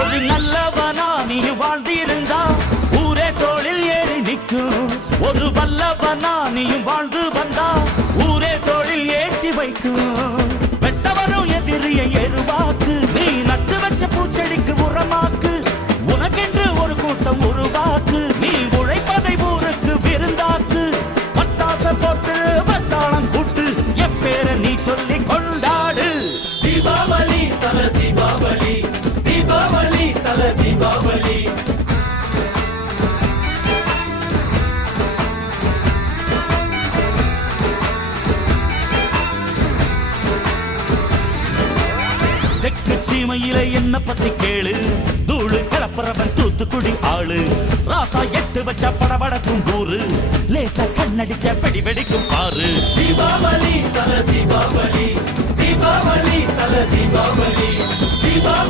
ஒரு நல்லவனா நீ வாழ்ந்திருந்தா ஊரே தோளில் ஏறி நிற்கும். ஒரு வல்லவனா நீயும் வாழ்ந்து வந்தா ஊரே தோளில் ஏற்றி வைக்கும். வெட்டவரும் எதிரியை எருவாக்கு, நீ நட்டு வச்ச பூச்செடிக்கு உரமாக்கு. உனக்கென்று ஒரு கூட்டம் உருவாக்கு, நீ உழைப்பதை ஊருக்கு விருந்தாக்கு. பட்டாச போட்டு பட்டாளம் கூட்டு, எப்பேர நீ சொல்லி கொண்டாடு. தீபாவளி தல தீபாவளி, தீபாவளி தல தீபாவளி. தெற்கு சீமையில என்ன பத்தி கேளு, தூளு கிளப்புறவன் தூத்துக்குடி ஆளு. ராசா எட்டு வச்ச படபடக்கும் கூறு, லேசா கண்ணடிச்ச வெடி வெடிக்கும் பாரு. தீபாவளி தல தீபாவளி, தீபாவளி தல தீபாவளி, தீபாவளி.